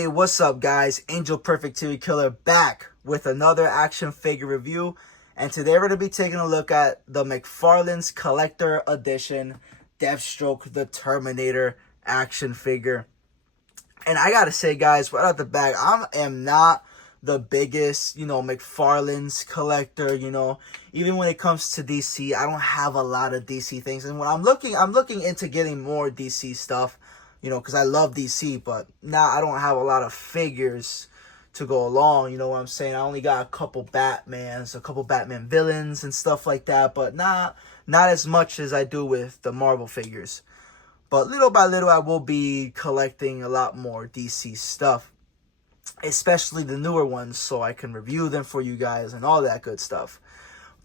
Hey, what's up guys? Angel Perfect TV Killer back with another action figure review. And today we're going to be taking a look at the McFarlane's Collector Edition Deathstroke the Terminator action figure. And I gotta say guys, right out the back, I am not the biggest, McFarlane's collector, even when it comes to DC, I don't have a lot of DC things. And when I'm looking into getting more DC stuff, because I love DC, but now I don't have a lot of figures to go along, you know what I'm saying? I only got a couple Batmans, a couple Batman villains and stuff like that, but not as much as I do with the Marvel figures. But little by little, I will be collecting a lot more DC stuff, especially the newer ones, so I can review them for you guys and all that good stuff.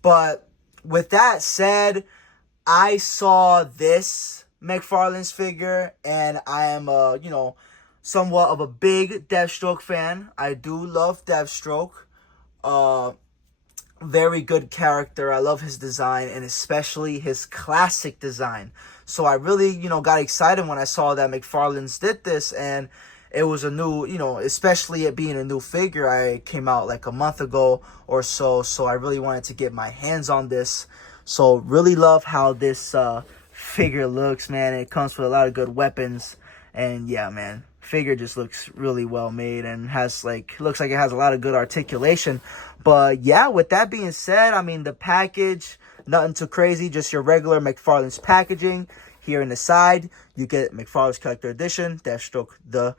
But with that said, I saw this McFarlane's figure, and I am, somewhat of a big Deathstroke fan. I do love Deathstroke. Very good character. I love his design, and especially his classic design. So I really, got excited when I saw that McFarlane's did this, and it was a new, especially it being a new figure. I came out like a month ago or so, so I really wanted to get my hands on this. So really love how this figure looks, man. It comes with a lot of good weapons, and yeah, man, figure just looks really well made and looks like it has a lot of good articulation. But yeah, with that being said, I mean, the package, nothing too crazy, just your regular McFarlane's packaging. Here in the side, you get McFarlane's Collector Edition, Deathstroke the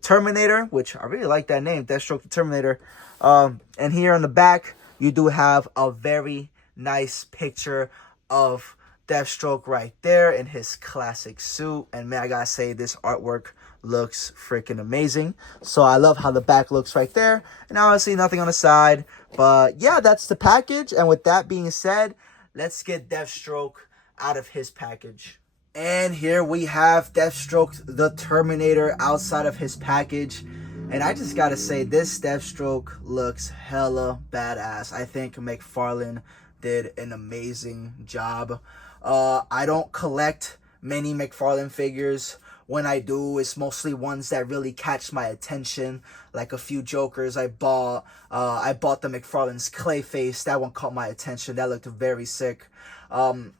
Terminator, which I really like that name, Deathstroke the Terminator. And here on the back, you do have a very nice picture of Deathstroke right there in his classic suit. And man, I gotta say, this artwork looks freaking amazing. So I love how the back looks right there, and obviously nothing on the side. But yeah, that's the package. And with that being said, let's get Deathstroke out of his package. And here we have Deathstroke the Terminator outside of his package. And I just gotta say, this Deathstroke looks hella badass. I think McFarlane did an amazing job. I don't collect many McFarlane figures. When I do, it's mostly ones that really catch my attention, like a few Jokers I bought. I bought the McFarlane's Clayface. That one caught my attention. That looked very sick. All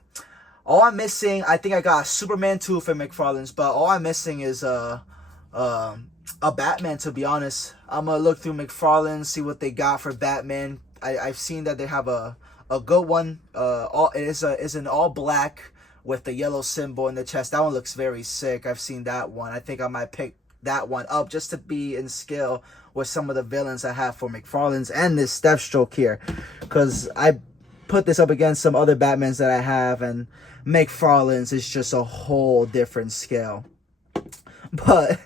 I'm missing, I think I got a Superman 2 for McFarlane's, but all I'm missing is a Batman, to be honest. I'm going to look through McFarlane's, see what they got for Batman. I've seen that they have a good one. It is an all black with the yellow symbol in the chest. That one looks very sick. I've seen that one. I think I might pick that one up just to be in scale with some of the villains I have for McFarlane's and this Deathstroke here, because I put this up against some other Batmans that I have, and McFarlane's is just a whole different scale. But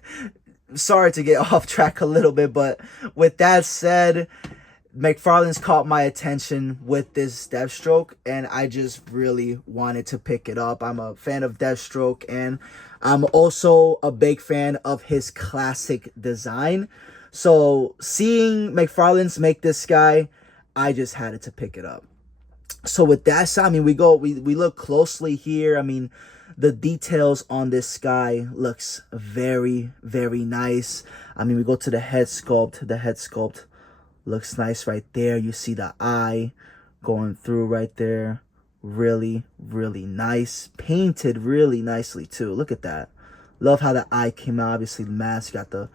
sorry to get off track a little bit, but with that said, McFarlane's caught my attention with this Deathstroke, and I just really wanted to pick it up. I'm a fan of Deathstroke, and I'm also a big fan of his classic design. So seeing McFarlane's make this guy, I just had to pick it up. So with that said, I mean, we look closely here. I mean, the details on this guy looks very, very nice. I mean, we go to the head sculpt. The head sculpt looks nice right there. You see the eye going through right there. Really, really nice. Painted really nicely too. Look at that. Love how the eye came out. Obviously the mask got the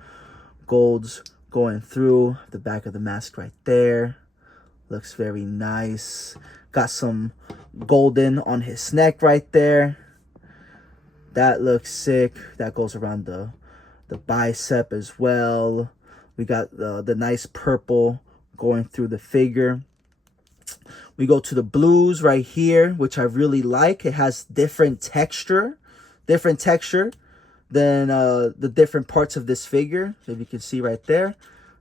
golds going through the back of the mask right there. Looks very nice. Got some golden on his neck right there. That looks sick. That goes around the bicep as well. We got the nice purple going through the figure. We go to the blues right here, which I really like. It has different texture than the different parts of this figure. So if you can see right there,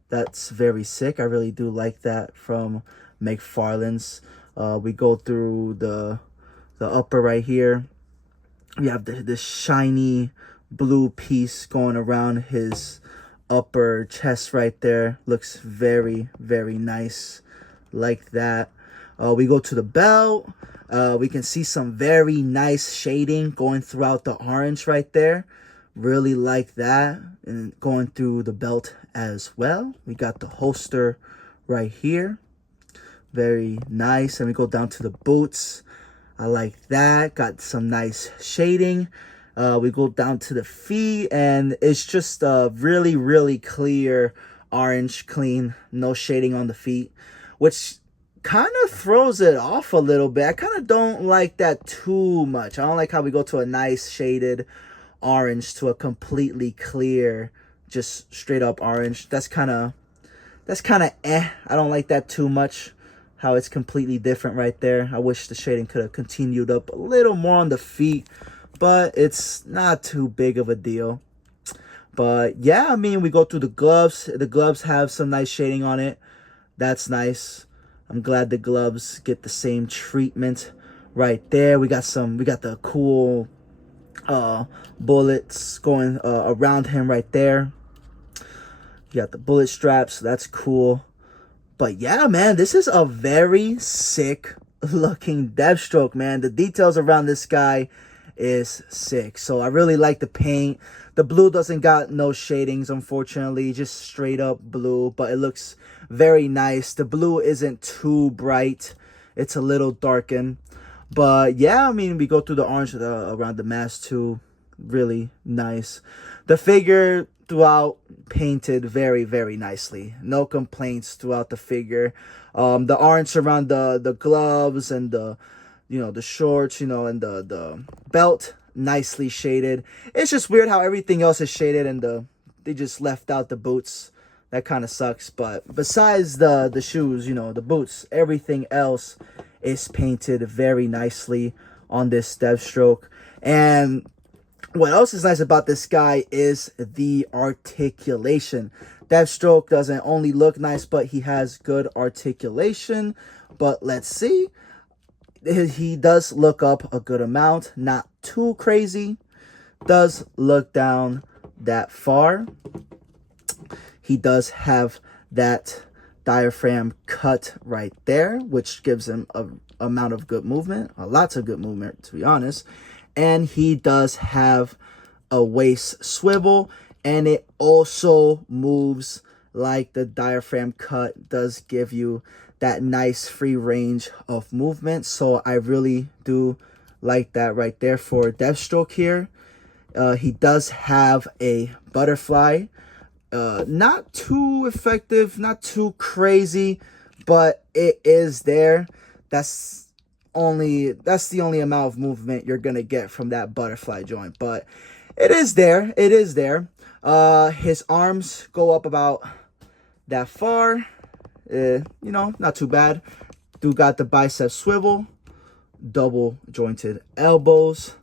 that's very sick. I really do like that from McFarlane's. We go through the upper right here. We have this shiny blue piece going around his upper chest right there. Looks very, very nice like that. We go to the belt. We can see some very nice shading going throughout the orange right there. Really like that. And going through the belt as well. We got the holster right here. Very nice. And we go down to the boots. I like that. Got some nice shading. We go down to the feet, and it's just a really, really clear orange, clean, no shading on the feet, which kind of throws it off a little bit. I kind of don't like that too much. I don't like how we go to a nice shaded orange to a completely clear, just straight up orange. That's kind of I don't like that too much, how it's completely different right there. I wish the shading could have continued up a little more on the feet, but it's not too big of a deal. But yeah, I mean, we go through the gloves. The gloves have some nice shading on it. That's nice. I'm glad the gloves get the same treatment right there. We got the cool bullets going around him right there. You got the bullet straps, so that's cool. But yeah, man, this is a very sick looking Deathstroke, man. The details around this guy is sick. So I really like the paint. The blue doesn't got no shadings, unfortunately, just straight up blue, but it looks very nice. The blue isn't too bright. It's a little darkened. But yeah, I mean, we go through the orange around the mask too. Really nice. The figure throughout painted very, very nicely. No complaints throughout the figure. The orange around the gloves and the shorts, and the belt, nicely shaded. It's just weird how everything else is shaded and they just left out the boots. That kind of sucks. But besides the shoes, the boots, everything else is painted very nicely on this Deathstroke. And what else is nice about this guy is the articulation. Deathstroke doesn't only look nice, but he has good articulation. But let's see. He does look up a good amount, not too crazy. Does look down that far. He does have that diaphragm cut right there, which gives him a amount of good movement, lots of good movement, to be honest. And he does have a waist swivel, and it also moves like the diaphragm cut does give you that nice free range of movement. So I really do like that right there for Deathstroke here. He does have a butterfly. Not too effective, not too crazy, but it is there. That's the only amount of movement you're gonna get from that butterfly joint, but it is there. It is there. His arms go up about that far. Not too bad. Do got the bicep swivel, double jointed elbows.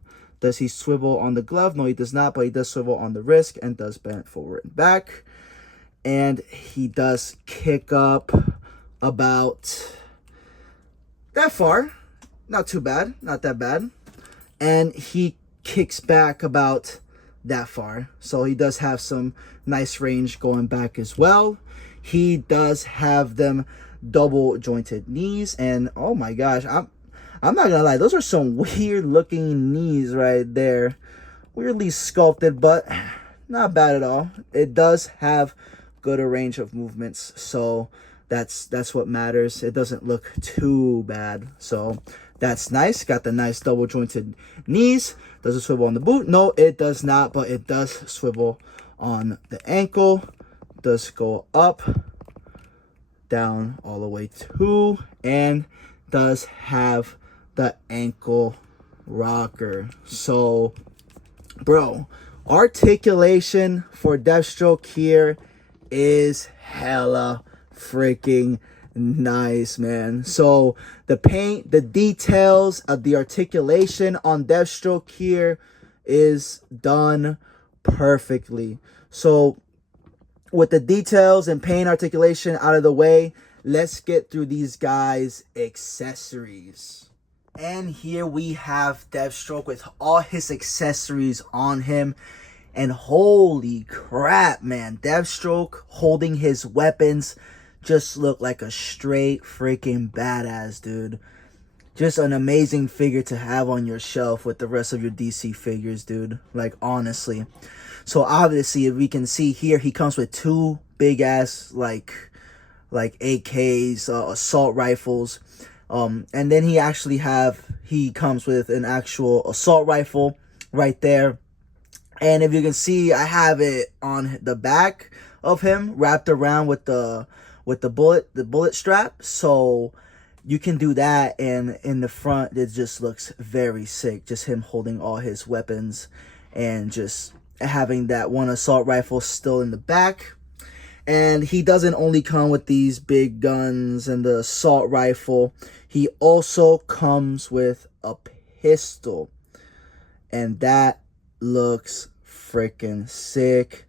Does he swivel on the glove? No, he does not, but he does swivel on the wrist and does bend forward and back. And he does kick up about that far. Not too bad, not that bad. And he kicks back about that far. So he does have some nice range going back as well. He does have them double jointed knees, and oh my gosh, I'm not gonna lie, those are some weird looking knees right there. Weirdly sculpted, but not bad at all. It does have good range of movements, so that's what matters. It doesn't look too bad, so that's nice. Got the nice double jointed knees. Does it swivel on the boot? No, it does not, but it does swivel on the ankle. Does go up, down, all the way to, and does have the ankle rocker. So, bro, articulation for Deathstroke here is hella freaking nice, man. So the paint, the details of the articulation on Deathstroke here is done perfectly. So with the details and paint articulation out of the way, let's get through these guys' accessories. And here we have Deathstroke with all his accessories on him. And holy crap, man. Deathstroke holding his weapons just look like a straight freaking badass, dude. just an amazing figure to have on your shelf with the rest of your DC figures, dude. Like, honestly. So obviously, if we can see here, he comes with two big ass like AKs, assault rifles. And then he comes with an actual assault rifle right there. And if you can see, I have it on the back of him wrapped around with the bullet strap. So you can do that, and in the front it just looks very sick, just him holding all his weapons and just having that one assault rifle still in the back. And he doesn't only come with these big guns and the assault rifle, he also comes with a pistol, and that looks freaking sick.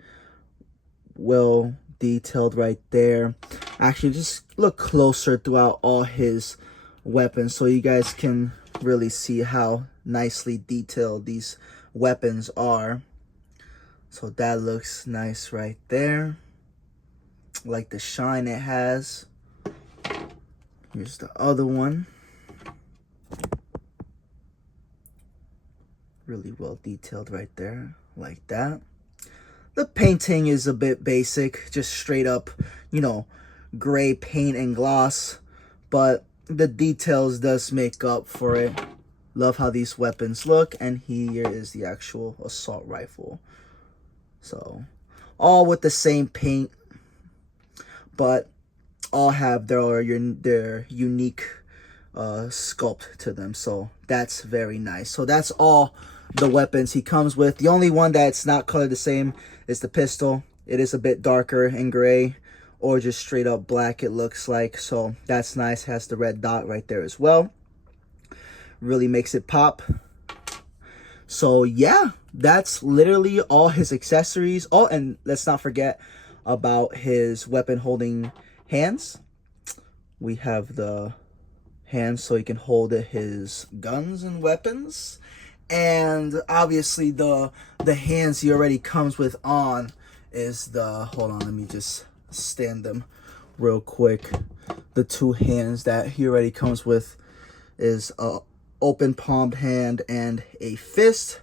Well detailed right there. Actually, just look closer throughout all his weapons so you guys can really see how nicely detailed these weapons are. So that looks nice right there. Like the shine it has. Here's the other one. Really well detailed right there, like that. The painting is a bit basic, just straight up, you know, gray paint and gloss, but the details does make up for it. Love how these weapons look, and here is the actual assault rifle. So, all with the same paint, but all have their unique sculpt to them, so that's very nice. So that's all the weapons he comes with. The only one that's not colored the same is the pistol. It is a bit darker and gray, or just straight up black it looks like, so that's nice. Has the red dot right there as well, really makes it pop. So yeah, that's literally all his accessories. Oh, and let's not forget about his weapon holding hands. We have the hands so he can hold his guns and weapons. And obviously the hands he already comes with on is the, hold on, let me just stand them real quick. The two hands that he already comes with is a open palmed hand and a fist.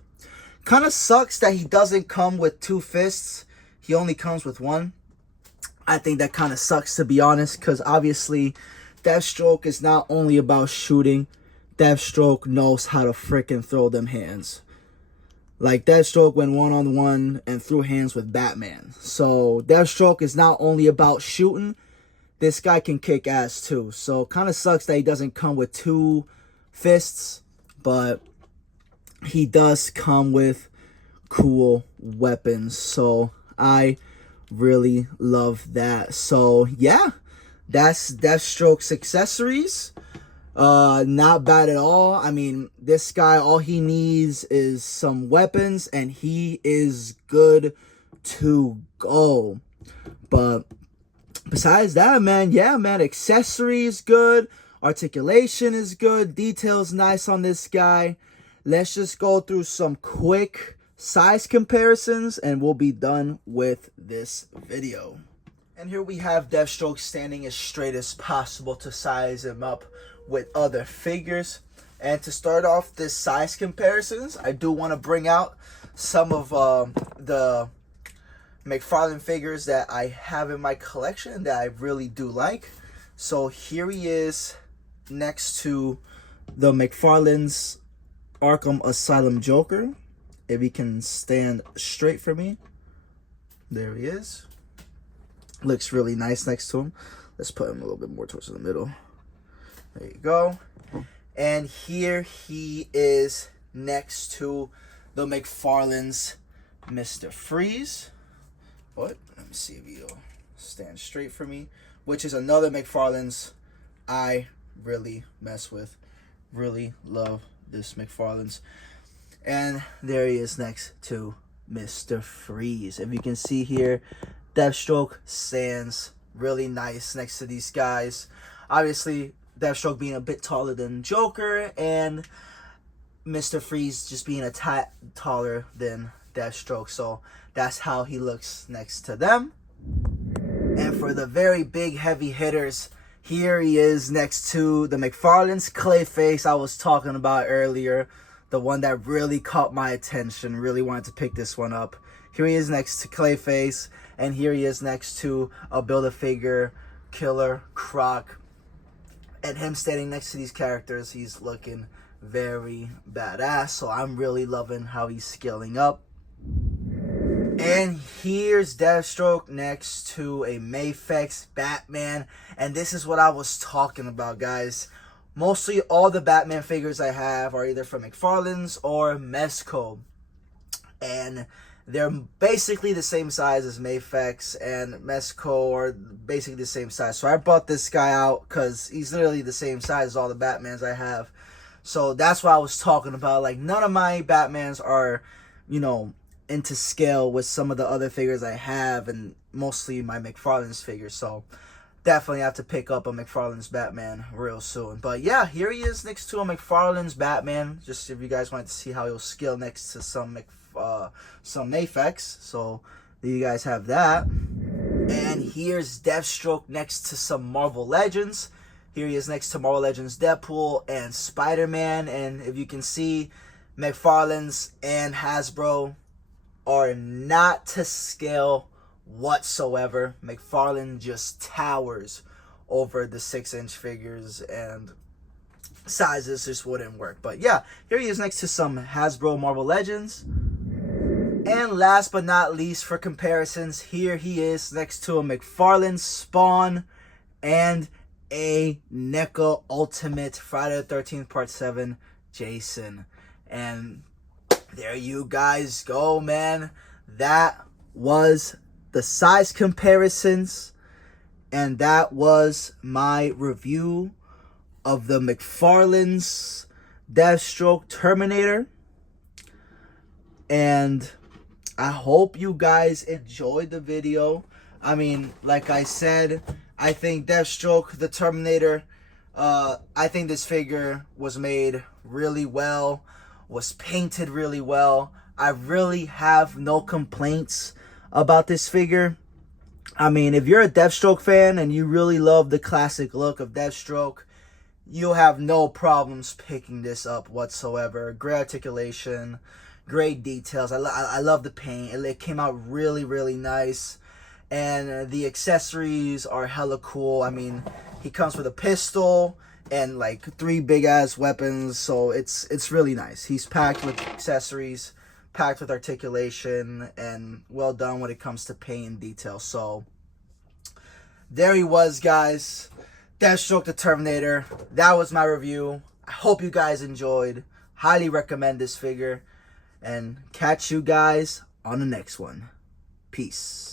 Kind of sucks that he doesn't come with two fists. He only comes with one. I think that kind of sucks, to be honest, because obviously Deathstroke is not only about shooting. Deathstroke knows how to freaking throw them hands. Like, Deathstroke went one-on-one and threw hands with Batman. So Deathstroke is not only about shooting. This guy can kick ass too. So kind of sucks that he doesn't come with two fists, but he does come with cool weapons. So I really love that. So yeah, that's Deathstroke's accessories. Not bad at all. I mean, this guy, all he needs is some weapons and he is good to go. But besides that, man, yeah, man, accessories good, articulation is good, details nice on this guy. Let's just go through some quick size comparisons and we'll be done with this video. And here we have Deathstroke standing as straight as possible to size him up with other figures. And to start off this size comparisons, I do want to bring out some of the McFarlane figures that I have in my collection that I really do like. So here he is next to the McFarlane's Arkham Asylum Joker. If he can stand straight for me. There he is. Looks really nice next to him. Let's put him a little bit more towards the middle. There you go. And here he is next to the McFarlane's Mr. Freeze. But let me see if he'll stand straight for me. Which is another McFarlane's I really mess with. Really love this McFarlane's. And there he is next to Mr. Freeze. If you can see here, Deathstroke stands really nice next to these guys. Obviously, Deathstroke being a bit taller than Joker, and Mr. Freeze just being a tad taller than Deathstroke. So that's how he looks next to them. And for the very big heavy hitters, here he is next to the McFarlane's Clayface I was talking about earlier. The one that really caught my attention. Really wanted to pick this one up. Here he is next to Clayface. And here he is next to a Build-A-Figure Killer Croc. And him standing next to these characters, he's looking very badass. So I'm really loving how he's scaling up. And here's Deathstroke next to a Mafex Batman. And this is what I was talking about, guys. Mostly all the Batman figures I have are either from McFarlane's or Mezco. And they're basically the same size as Mafex and Mezco are basically the same size. So I brought this guy out because he's literally the same size as all the Batmans I have. So that's what I was talking about. Like, none of my Batmans are, you know, into scale with some of the other figures I have, and mostly my McFarlane's figures. So definitely have to pick up a McFarlane's Batman real soon. But yeah, here he is next to a McFarlane's Batman. Just if you guys wanted to see how he'll scale next to some Mafex. So you guys have that. And here's Deathstroke next to some Marvel Legends. Here he is next to Marvel Legends Deadpool and Spider-Man. And if you can see, McFarlane's and Hasbro are not to scale whatsoever. McFarlane just towers over the 6-inch figures, and sizes just wouldn't work. But yeah, here he is next to some Hasbro Marvel Legends. And last but not least, for comparisons, here he is next to a McFarlane Spawn and a NECA Ultimate Friday the 13th Part 7 Jason. And there you guys go, man. That was the size comparisons, and that was my review of the McFarlane's Deathstroke Terminator. And I hope you guys enjoyed the video. I mean, like I said, I think Deathstroke the Terminator, I think this figure was made really well, was painted really well. I really have no complaints about this figure. I mean, if you're a Deathstroke fan and you really love the classic look of Deathstroke, you'll have no problems picking this up whatsoever. Great articulation, great details. I love the paint. It came out really, really nice. And the accessories are hella cool. I mean, he comes with a pistol and like 3 big ass weapons, so it's really nice. He's packed with accessories, packed with articulation, and well done when it comes to paint and detail. So there he was, guys. Deathstroke the Terminator. That was my review. I hope you guys enjoyed. Highly recommend this figure, and catch you guys on the next one. Peace.